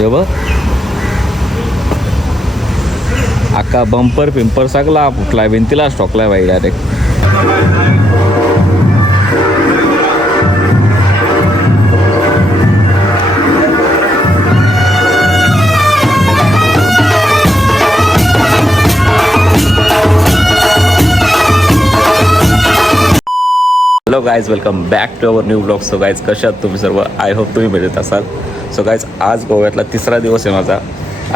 हे बघ अख्खा बंपर पिंपर सगळा फुटलाय, भिंतीला ठोकलाय बाई direct. Hello guys, welcome back to our new blog. So guys, कशा आहात तुम्ही सर्व? आय होप तुम्ही मजेत असाल. सो गाईज, आज गोव्यातला तिसरा दिवस आहे माझा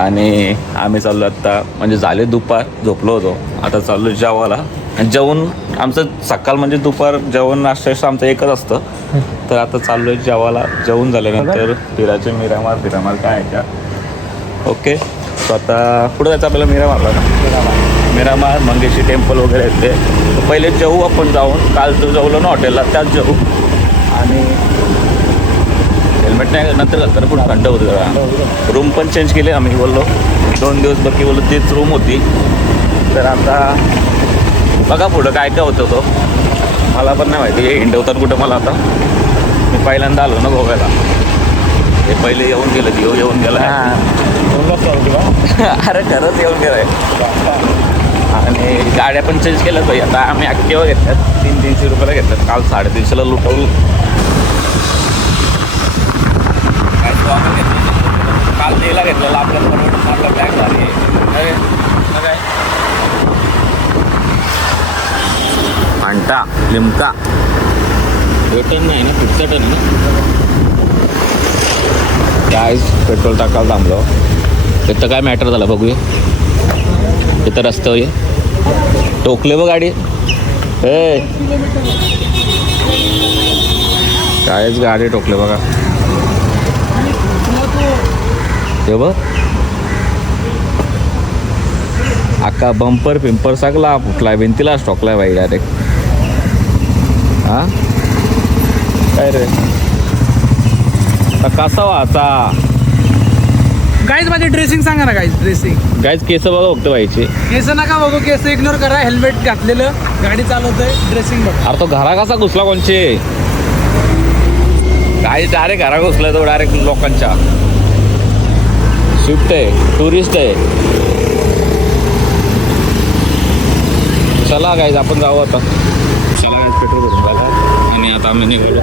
आणि आम्ही चाललो आत्ता, म्हणजे झाले दुपार, झोपलो होतो, आता चाललो जेवायला. आणि जेवण आमचं सकाळ म्हणजे दुपार जेवण नाश्ता आमचं एकच असतं. तर आता चाललो आहे जेवायला. जेवण झाल्यानंतर फिराचे मिरामार काय आहे का. ओके, सो आता पुढे जायचं आपल्याला मिरामारला ना. मिरामार मंगेशी टेम्पल वगैरे येते. पहिले जेवू आपण जाऊन, काल जो जेवलो ना हॉटेलला त्याच जेवू. आणि हेल्मेट नाही नंतर घालताना पुढे थंड होतं जरा. रूम पण चेंज केली आम्ही, बोललो 2 दिवस बाकी, बोललो तीच रूम होती. तर आता बघा पुढं काय काय होतं तो मला पण नाही माहिती. हे हिंडवतात कुठं मला. आता मी पहिल्यांदा आलो ना गोव्याला. हे पहिले येऊन गेलं की येऊन गेला. अरे खरंच येऊन गेलं आहे. आणि गाड्या पण चेंज केल्यात भाई. आता आम्ही ॲक्टिवा घेतल्यात, 300 रुपयाला घेतल्यात. काल 350ला लुटवलं. काल तेला घेतलेला आपला बॅग झाली. काय अंटा लिमका टन नाही ना, 50 टन ना. काय पेट्रोल टाकायला थांबलो. तिथं काय मॅटर झालं बघूया. तिथं रस्त्यावर ये टोकले बघ गाडी. कायच गाडी टोकले बघा. ते बघ अख्खा बंपर पिंपर सगळा फुटलाय, भिंतीलाच ठोकलाय बाई डायरेक्ट. हा काय रे कसा व्हायचा. गाईज माझी ड्रेसिंग सांगा ना. गाईज ड्रेसिंग, गाईज केस बघा बघतो व्हायचे. केस नका बघू, केस इग्नोर करा. हेल्मेट घातलेलं, गाडी चालवतोय, ड्रेसिंग बघा. अरे तो घरा कसा घुसला कोणचे. गाडी डायरेक्ट घरा घुसला तो, डायरेक्ट लोकांच्या. स्विफ्ट आहे, टुरिस्ट आहे. चला गाईज आपण जाऊ आता. चला गाईज, पेट्रोल भरून झाला आणि आता आम्ही निघालो.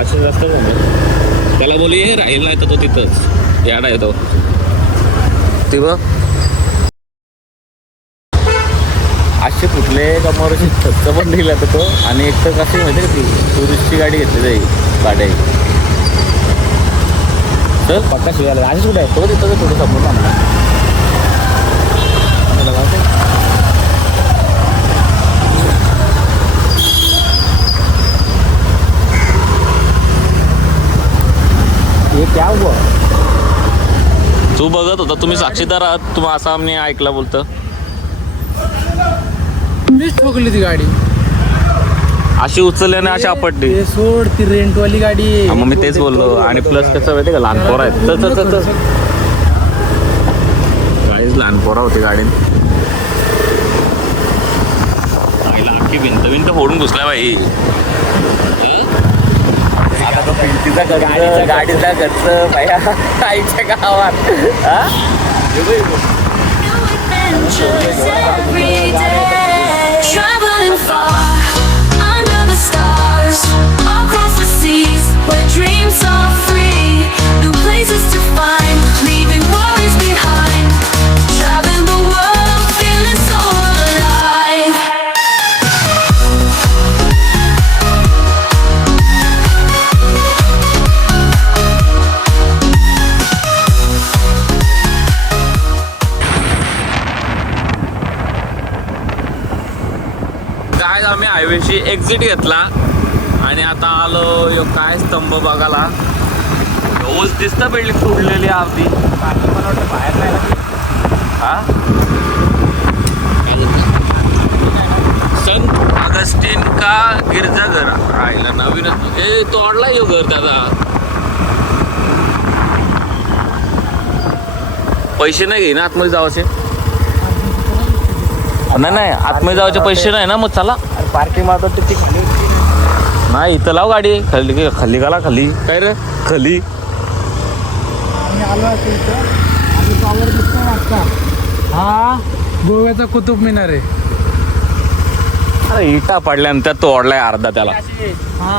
असे जास्त त्याला बोलू हे राहील नाही तर तो तिथंच याडा येतो. ते बघ असे फुटले कमोरशी खर्च पण दिला तर तो. आणि एक तर कशी माहिती का, ती टुरिस्टची गाडी घेतली जाईल गाडी. तर पक्का शिवायला आणि कुठे आहे तो, तिथं थोडं समोर थांबला. हे क्या हुआ. तू बघत होता, तुम्ही साक्षीदार आहात. तुम्ही असं आम्ही ऐकला बोलतं. मीच ठोकली ती गाडी. अशी उचलल्याने अशी आपटली. ते सोड, ती रेंटवाली गाडी. मग मी तेच बोललो. आणि प्लस कसं माहिती का, लहान पोरं आहेत. काहीच लहान पोरं होती गाडीत. अख्खी भिंत फोडून घुसला बाई. आता तो भिंतीचा खर्च, गाडीचा खर्च बाया आईच्या गावात. Traveling far under the stars, across the seas where dreams are free, new places to find, leaving worries behind, traveling the world, feeling so alive. काय आम्ही हायवेशी एक्झिट घेतला आणि आता आलो यो काय स्तंभ बघायला. रोज दिसतं बिल्डिंग तुडलेली अर्धी. मला वाटतं बाहेर नाही. हा संत अगस्टिन का गिरजाघर राहिला नवीनच. हे तोडला यो घर दादा. पैसे नाही घे ना आतमध्ये जावाचे. नाही आतमध्ये जायचे पैसे नाही ना. मग चला पार्किंग मारतो ती खाली. नाही इथं लाव गाडी. खाली खाली गाला खाली काय रे खाली. आलो आहे इथं आणि टॉवर दिसतोय मागचा हा गोव्याचा कुतुब मिनार आहे. अरे इटा पडल्यानंतर तो ओढलाय अर्धा त्याला. हा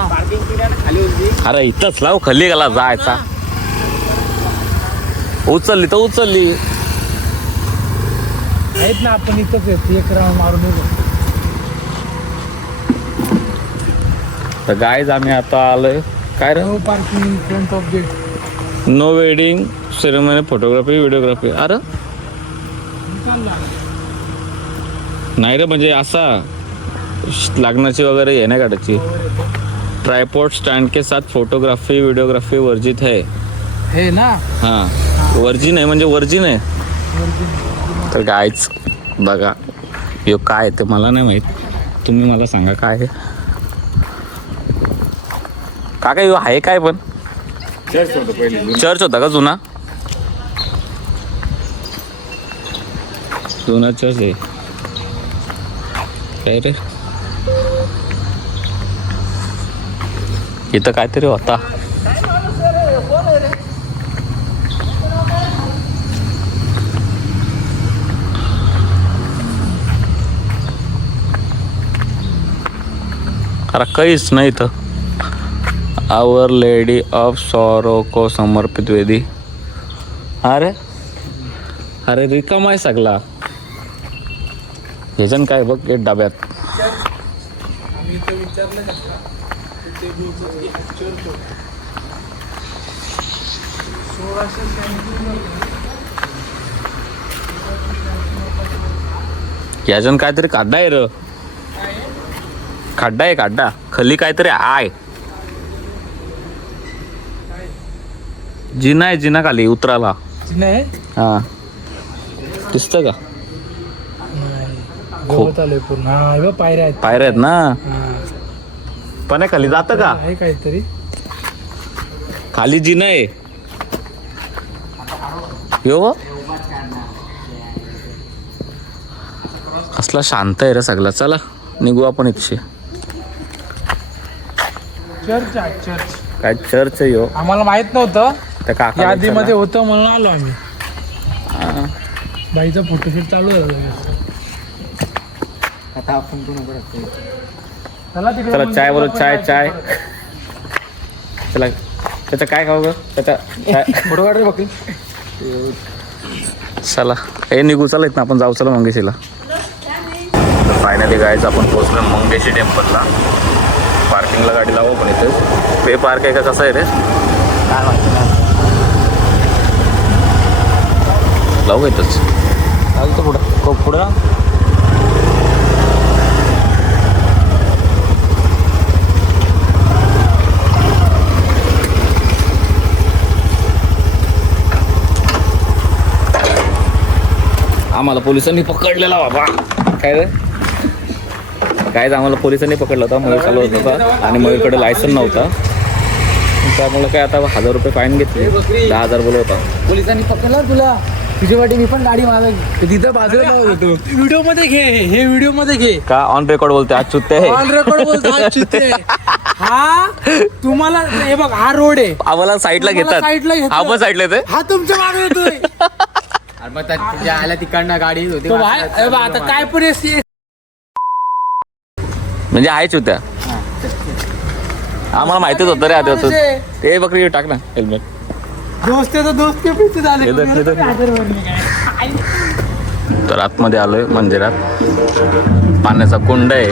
अरे इथंच लाव खाली गेला जायचा. उचलली तर उचलली. आहेत ना आपण इथंच आहेत एक राऊंड मारून येऊ. तर गाईज आम्ही आता आलोय काय रे no parking front of gate. No wedding ceremony photography videography. अरे नाही रे म्हणजे असा लग्नाची वगैरे आहे ना काढायची. ट्रायपॉड स्टँड के साथ फोटोग्राफी वीडियोग्राफी वर्जित है. हे ना हां वर्जिन आहे म्हणजे वर्जिन आहे. तर गायच बघा यो काय ते मला नाही माहीत. तुम्ही मला सांगा काय आहे. काका यो आहे काय पण चर्च होता का जुना. जुना चर्च आहे काय रे. इथं काहीतरी होता. अरे काहीच नाही इथं. आवर लेडी ऑफ सॉरो को समर्पित वेदी. अरे अरे रिकामा आहे सगळा. ह्याच्यान काय बघ एक डब्यात. आम्ही इथं विचारलं का ते चर्च होतं 1600. ह्याच्यान काहीतरी खड्डा आहे र. खड्डा आहे खड्डा खाली काहीतरी आहे. जिना आहे जिना खाली उतराला. नाही हा दिसतं का. गवत आलंय पूर्ण. हा हे बघ, पायऱ्या आहेत. पायऱ्या आहेत ना. हा. पण हे खाली जातं का. आहे काहीतरी खाली जिना आहे. यो कसला शांत आहे रे सगळा. चला निघू आपण इथशी. चर्च आहे चर्च. काय चर्च आहे यो. आम्हाला माहित नव्हतं. त्या काका यादीमध्ये होतं म्हणून आलो आम्ही. बाईचा फोटोशूट चालू झाला. आता आपण पण उभं राहतो. चला चाय बोलो चाय चाय. चला त्याचं काय खाऊ ग त्याचा फोटो काढ रे बघ. चला हे निघू. चला इथं आपण जाऊ. चला मंगेशीला. फायनली गायचं आपण पोहोचलो मंगेशी टेम्पलला. पार्किंगला गाडी लावू पण इथे पे पार्क आहे का कसं आहे रे काय माहिती नाही. लावू इथंच. चालतं पुढं खूप पुढं. आम्हाला पोलिसांनी पकडलेला बाबा. काय रे काय आम्हाला पोलिसांनी पकडलं होता. मयूर चालवत होता आणि मयूरकडे लायसन नव्हता. त्यामुळे काय आता 1000 रुपये फाईन घेतले. 10,000 बोलवता. पोलिसांनी पकडला तुला. तुझ्या वाटी मी पण गाडी माझा तिथं बाजूला होतो. व्हिडिओ मध्ये घे. हे व्हिडिओ मध्ये घे. का ऑन रेकॉर्ड बोलते आज चुत्ते आहे. ऑन रेकॉर्ड बोलतो आज चुत्ते. हा तुम्हाला हे बघ हा रोड आहे. आम्हाला साईडला घेतात. साईडला घेतात. आपण साईडला येते. हा तुमच्या मागे येतोय. मग तुझ्या आल्या तिकडनं गाडी येत होती. तो भाई हे बघ, आता काय पण म्हणजे आहे चुत्या. आम्हाला माहितीच होतं रे आधी होतं ते. बकरी टाक ना हेल्मेट. दोस्त दोस्त पिते झाले. तर आतमध्ये आलोय मंदिरात. पाण्याचा कुंड आहे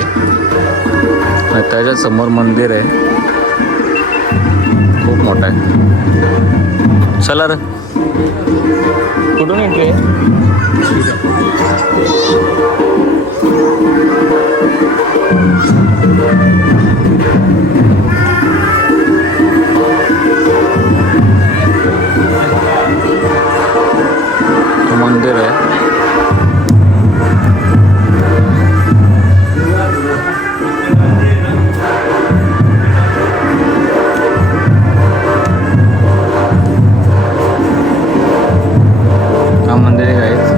आणि त्याच्या समोर मंदिर आहे. खूप मोठा आहे. चला रे कुठून एंट्री आहे. मंदिर आहे. हा मंदिर आहे गाईज.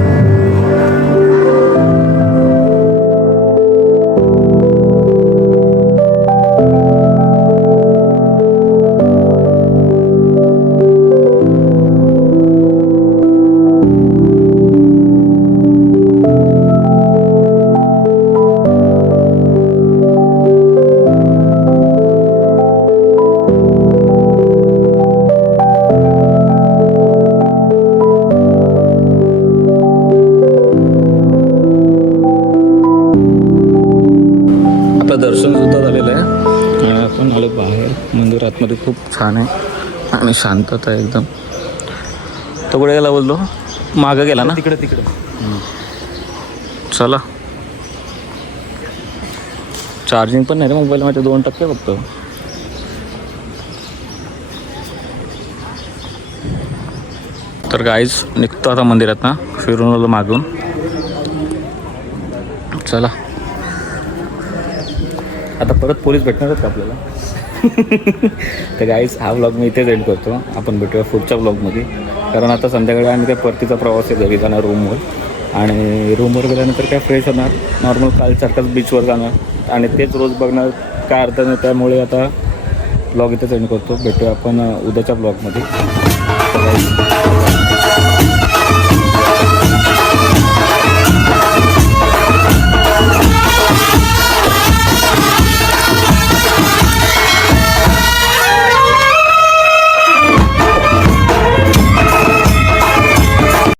छान आहे आणि शांतता आहे एकदम. तो कुठे गेला बोललो, मागं गेला ना. तिकडे चला. चार्जिंग पण नाही रे मोबाईलमध्ये, 2% फक्त. तर गाईज निघतो आता मंदिरात ना, फिरून आलो मागून. चला आता परत पोलीस भेटणार आहेत का आपल्याला? तर गाईज हा व्लॉग मी इथेच एंड करतो. आपण भेटूया पुढच्या व्लॉगमध्ये, कारण आता संध्याकाळी आणि त्या परतीचा प्रवास आहे घरी जाणार रूमवर. आणि रूमवर गेल्यानंतर काय फ्रेश होणार, नॉर्मल कालसारखाच बीचवर जाणार आणि तेच रोज बघणार, काय अर्थ नाही. त्यामुळे आता ब्लॉग इथेच एंड करतो. भेटूया आपण उद्याच्या ब्लॉगमध्ये.